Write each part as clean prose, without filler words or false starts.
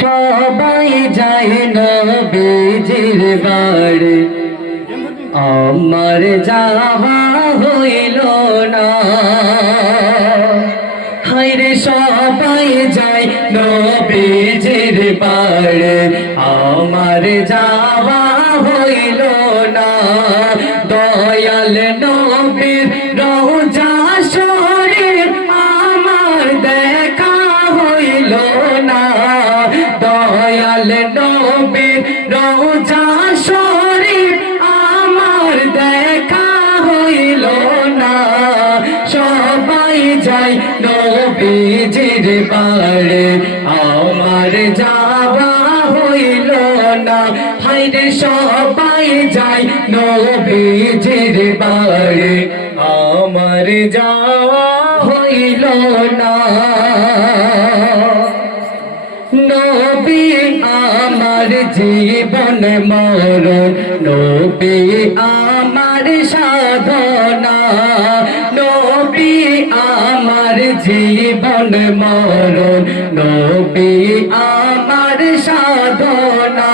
সবাই যায় নবীজির বাড়ি, আমার যাওয়া হইল না। হায়রে সবাই যায় নবীজির বাড়ি, আমার যাওয়া হইল না। দয়াল নবীর রওজা শরীফ আমার দেখা হইল না। দয়াল নবীর রওজা শরীফ আমার দেখা হইল না। সবাই যায় নবীজির বাড়ি, আমার যাওয়া হইল না। হায়রে সবাই যায় নবীজির বাড়ি, আমার যাওয়া হইল না। নবী আমার জীবন মরণ, নবী আমার সাধনা। নবী আমার জীবন মরণ, নবী আমার সাধনা।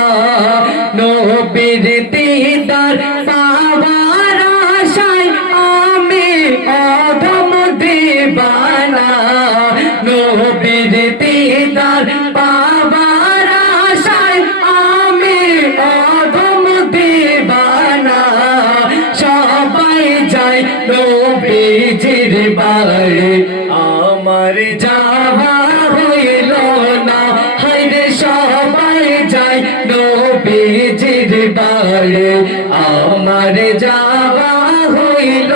নবীর দিদার পাওয়ার আশায় আমি অধম দিবানা। নবীর দিদার পাওয়ার আশায় আমি অধম দিবানা। সবাই যায় নবীজির বাড়ি, আমার যাওয়া হইল না। হায়রে সবাই যায় নবীজির বাড়ি, আমার যাওয়া হইল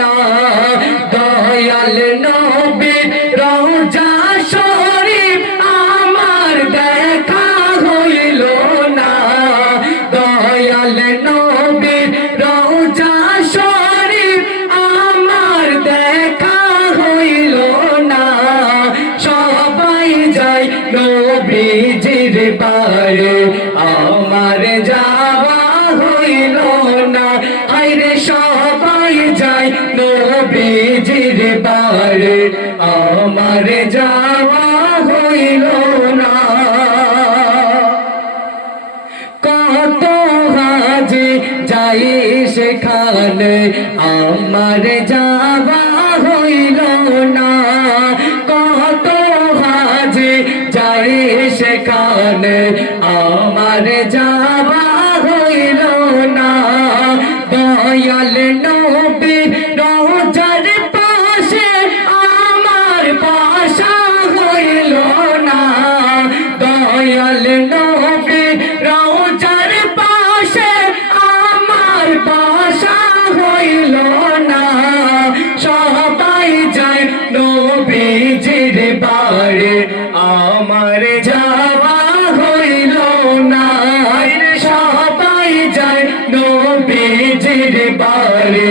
না। দয়াল নবীর রওজা শরীফ আমার দেখা হইল না। দয়াল নবীর রওজা শরীফ আমার দেখা হইল না। সবাই যায় নবীজির বাড়ি, আমার যাওয়া হইল না। হায়রে সবাই যায় নবীজির বাড়ি, আমার যাওয়া হইল না। কত হাজি যাই সেখানে, আমার যাওয়া হইল না। কত হাজি যাই সেখানে, আমার যাওয়া হইল না। দয়াল নবীর রওজার পাশে আমার বাসা হইল না। দয়াল নবীর রওজার পাশে আমার বাসা হইল না। সবাই যায় নবীজির বাড়ি, আমার যাওয়া হইল না। সবাই যায় নবীজির বাড়ি,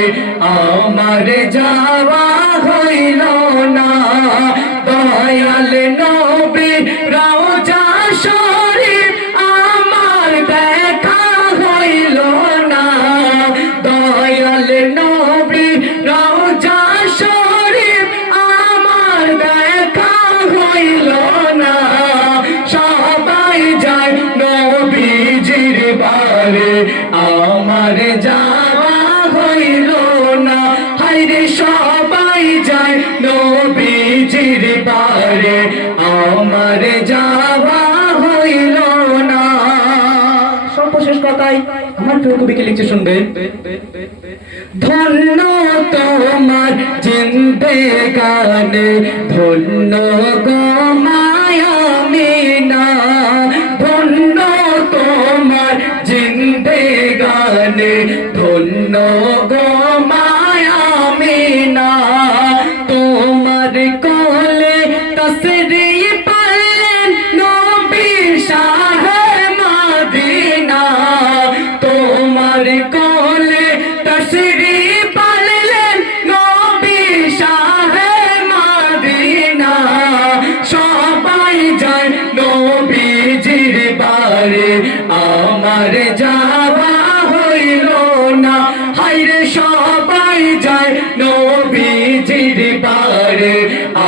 আমার যাওয়া হইল না। দয়াল নবীর রওজা শরীফ আমার দেখা হইল না। দয়াল নবীর রওজা শরীফ আমার দেখা হইল না। সবাই যায় নবীজির বাড়ি, আমার যাওয়া হইল না। হায়রে সবাই যায় নবীজির বাড়ি, আমার যাওয়া হইল না। সর্বশেষ কথাই আমার প্রিয় কবিকে লিখতে শুনবেন। ধন্য তোমার জিন্দেগানে, ধন্য গো মায়ামিনা। ধন্য তোমার জিন্দেগানে, ধন্য গো মায়ামিনা। তোমার কোলে তসরিফ পেলেন নবী শাহে মদিনা। তোমার কোলে তসরিফ পেলেন নবী শাহে মদিনা। সবাই যায় নবীজির বাড়ি, আমার যাওয়া হইল না। হায়রে সবাই যায় নবীজির বাড়ি,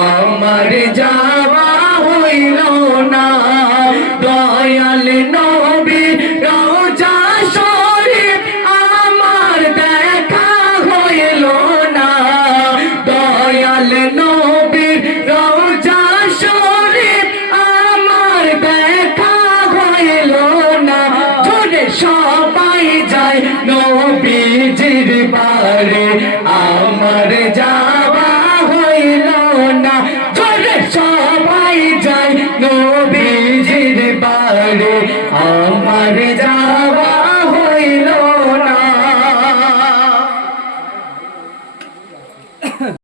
আমার যাওয়া হইল না। নবী রওজা শরীফ আমার দেখা হইল না, দয়াল নবী রওজা শরীফ আমার দেখা হইল না। জোরে সবাই যায় নবীজির বাড়ি,